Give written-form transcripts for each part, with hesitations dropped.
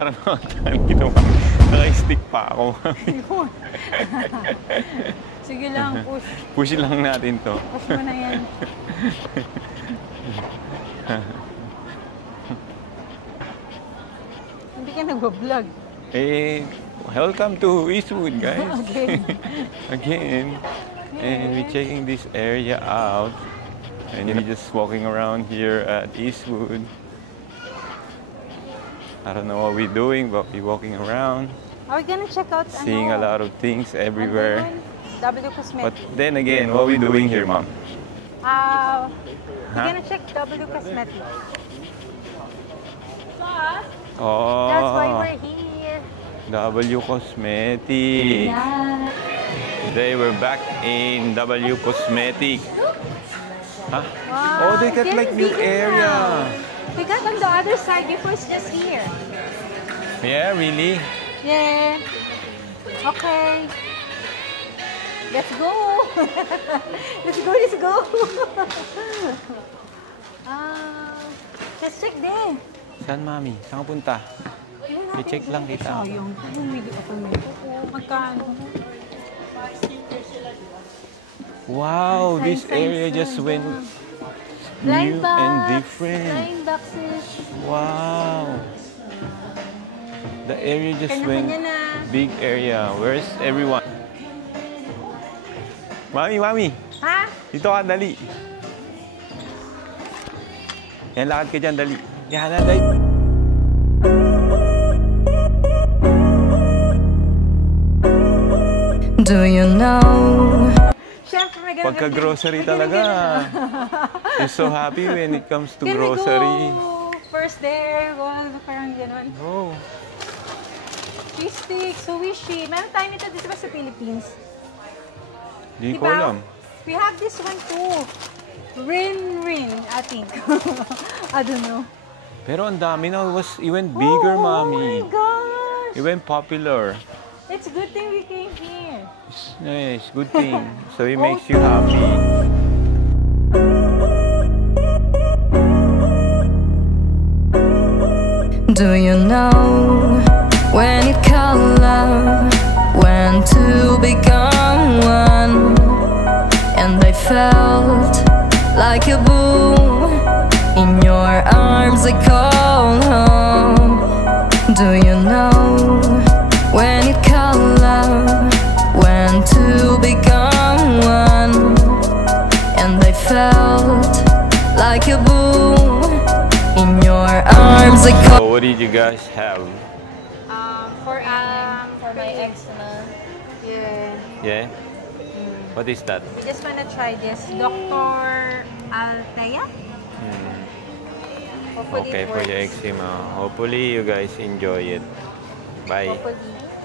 Parang dito, naka-stick pa ako. Sige lang, push. Push lang natin to. Push mo na yan. Hindi ka nag-vlog. Eh, welcome to Eastwood, guys. Again. Again. And we're checking this area out. And we're just walking around here at Eastwood. I don't know what we're doing, but we're walking around. Are we gonna check out seeing a lot of things everywhere. W Cosmetics. But then again, what are we doing here, Mom? We're gonna check W Cosmetics. Oh, That's why we're here. W Cosmetics. Yeah. Today we're back in W Cosmetics. Huh? Wow, Oh, they got it's like new bigger area. now. We got on the other side before, it's just here. Yeah, really? Yeah. Okay. Let's go. Let's go, let's go. Let's check there. Saan, Mami? Saan ka punta? I-check lang kita. Sayang. Bumili ako nito. Magkano? Wow, this area just went new and different. Blind boxes. Wow. The area just went Kanya-kanya na. big area. Where's everyone? Mami! Ha? Dito ka, dali. Yan, lakad ka dyan, dali. Yan, dali. Do you know? Siyempre, Pagka-grocery talaga. You're so happy when it comes to Can grocery. we go first there? Parang gano'n. Oh. Cheese stick, sushi. Meron tayo nito dito ba sa Philippines? Di ko alam. We have this one too. Rin, I think. I don't know. Pero ang dami na. It went bigger, Mami. Oh my gosh! It went popular. It's a good thing we came here. It's nice. Good thing. So it makes you happy. Do you know when it called love, when to become one? And I felt like a boom in your arms. I called home. Do you know when it called love, when to become one? And I felt like a boom in your arms. I called. So what did you guys have? For my eczema. Yeah. Yeah? What is that? We just wanna try this. Dr. Althea? Hopefully Okay, it for your works. eczema. Hopefully you guys enjoy it. Bye. Hopefully,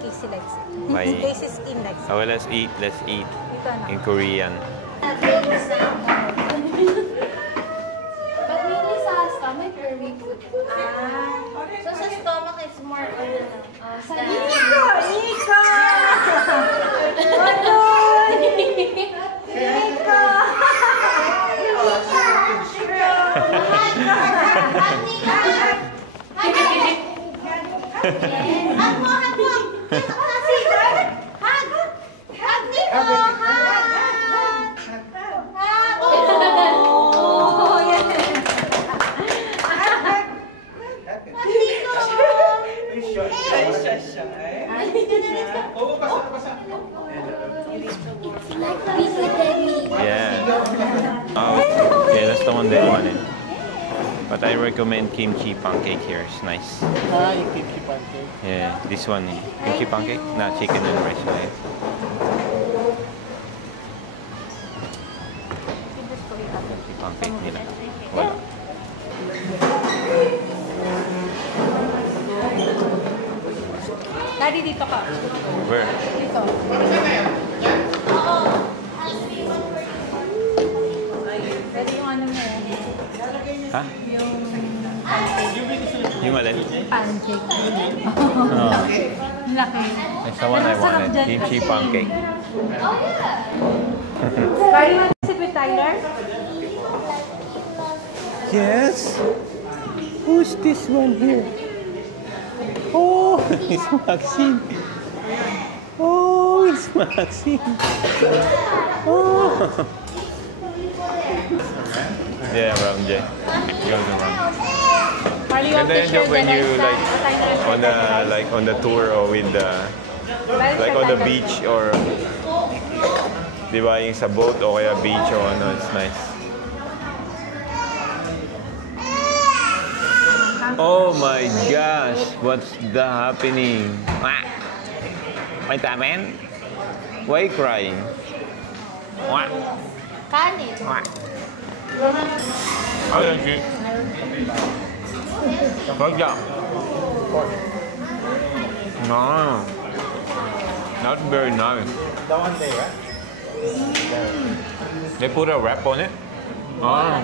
Casey likes it. Bye. Casey's skin likes it. Oh, let's eat. Let's eat. Ito na. In Korean. But mainly sa stomach or we put? So sa stomach, it's more sa Ika! Yeah. Yeah, that's the one they wanted. But I recommend kimchi pancake here. It's nice. Yung kimchi pancake. Yeah, this one. Kimchi pancake? Nah, chicken and rice. Right? Kimchi pancake nila. Wala. Daddy, dito ka. Where? Dito. Pwede yung ano mo yan. Ha? Yung Yung alin? pancake. Oh. Laki. That's the one I wanted. Kimchi pancake. Party want to sit with Tyler? Yes. Who's this one here? Oh, it's Maxine. Oh, it's Maxine. Oh. Yeah, around Jay. Goes around. Ganda yung job when you like on the tour or with the like on the beach or di ba yung sa boat o kaya beach o ano, it's nice. Oh my gosh, what's the happening? Wait a minute. Why crying? Kanin. Ay, okay. Kaya. No. Not very nice. The one day, right? They put a wrap on it? Oh.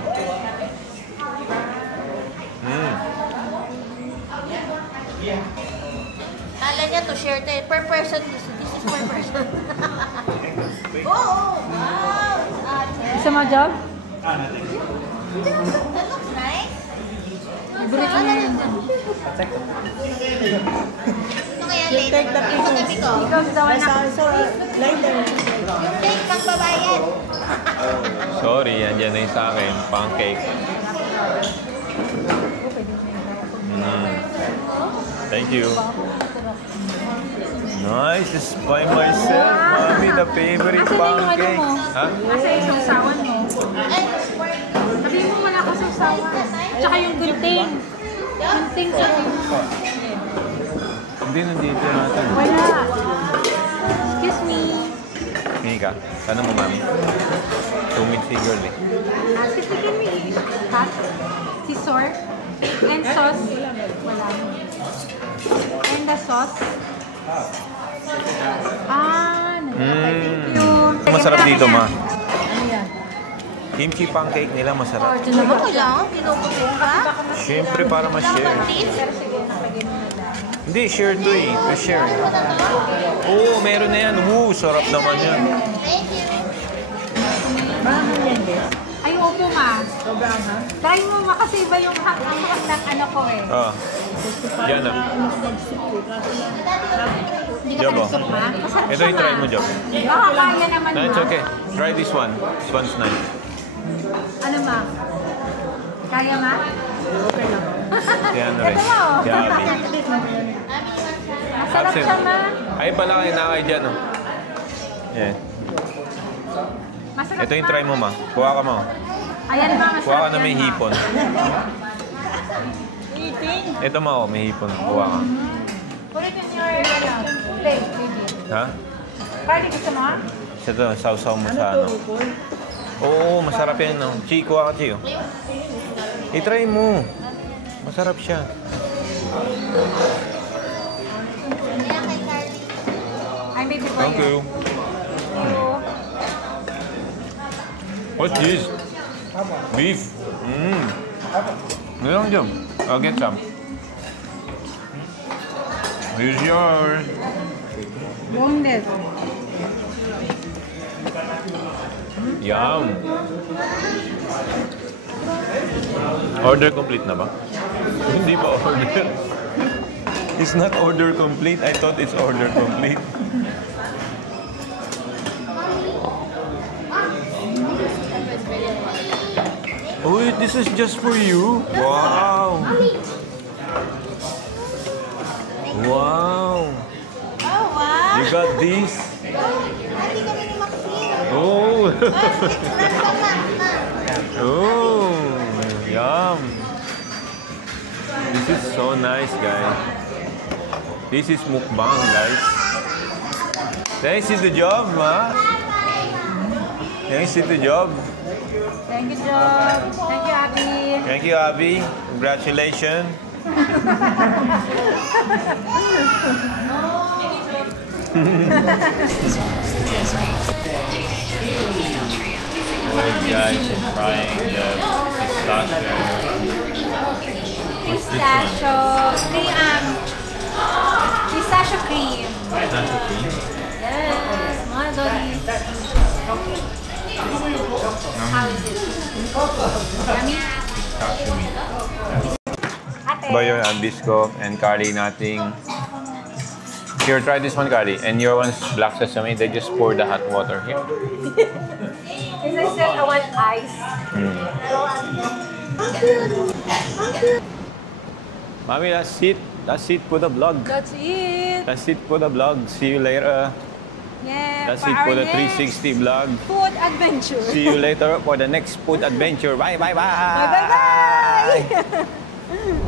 Kala niya to share to per person. This is per person. Oh, wow. Gusto mo job? That looks nice. Ibulit mo na yun. Ito kaya later. Ito gabi ko. Ikaw sa dawan na. Yung cake pang babayan. Sorry, andyan na yung sa akin. Pancake. Thank you. Nice, it's by myself. Mami, the favorite pancake. Ha? Asa yung sausawan mo? Sabihin mo wala ka sausawan. Tsaka yung gunting. Gunting sa Hindi, nandito natin. Wala. Excuse me. Hindi ka. Sana mo, mami. Tumit si girl eh. Excuse me, can we cut? Scissor? And sauce? Wala. And the sauce? Thank you. Masarap dito, ma. Ano yan? Kimchi pancake nila masarap. Ito naman kailangan. Pinupupong ka. Siyempre para ma-share. Hindi, share to eh. To-share. Oo, meron na yan. Sarap naman yan. Thank you. Ay, opo ma. Try mo ma kasi iba yung ang ng ano ko eh. Ah. Yan na. Hindi ka Job, oh. tagsok ma. Masarap Ito siya yung try ma. mo, Job. Baka kaya naman No, ma. it's okay. Try this one. This one's nice. Ano ma? Kaya ma? Si ano rin. Si Abby. Masarap siya ma. Ay pala kayo na kayo dyan, oh. Yeah. Masarap Ito yung ma. try mo, ma. Kuha ka mo. Ayan ma, masarap Kuha ka na yan, may ma. hipon. Ito ma, oh, may hipon. Kuha ka. Put it in your plate, baby. Ha? Party gusto mo ha? Ito, sausaw mo sa ano. Oo, masarap yan, no? Chi, kuha ka, Chi, oh. I-try mo. Masarap siya. Kaya kay Carly. Ay, baby boy. Thank you. What's this? Beef. Meron dyan. I'll get some. Here's yours. Boneless. Yum. Order complete na ba? Hindi pa order. It's not order complete. I thought it's order complete. Oh, this is just for you? Wow. Wow. Oh, wow. You got this? Hindi kami ni Maxine. Oh. Oh, Oh, yum. This is so nice, guys. This is mukbang, guys. Thanks to the job, ma. Thanks to the job. Thank you, Job. Thank you, Abby. Thank you, Abby. Congratulations. Alright, guys, I'm trying the Pistachio cream. Pistachio cream. pistachio cream. Yes, mga doggies. How is it? Yummy? Pistachio meat. Ate. Ba yun, ang Bisco and Carly nating Here, try this one, Kali. And your one's black sesame. They just pour the hot water here. As I said, I want ice. Mommy, that's it. That's it for the vlog. That's it. That's it for the vlog. See you later. Yeah, That's it for the 360 vlog. food adventure. See you later for the next food adventure. Bye, bye, bye. Bye, bye, bye.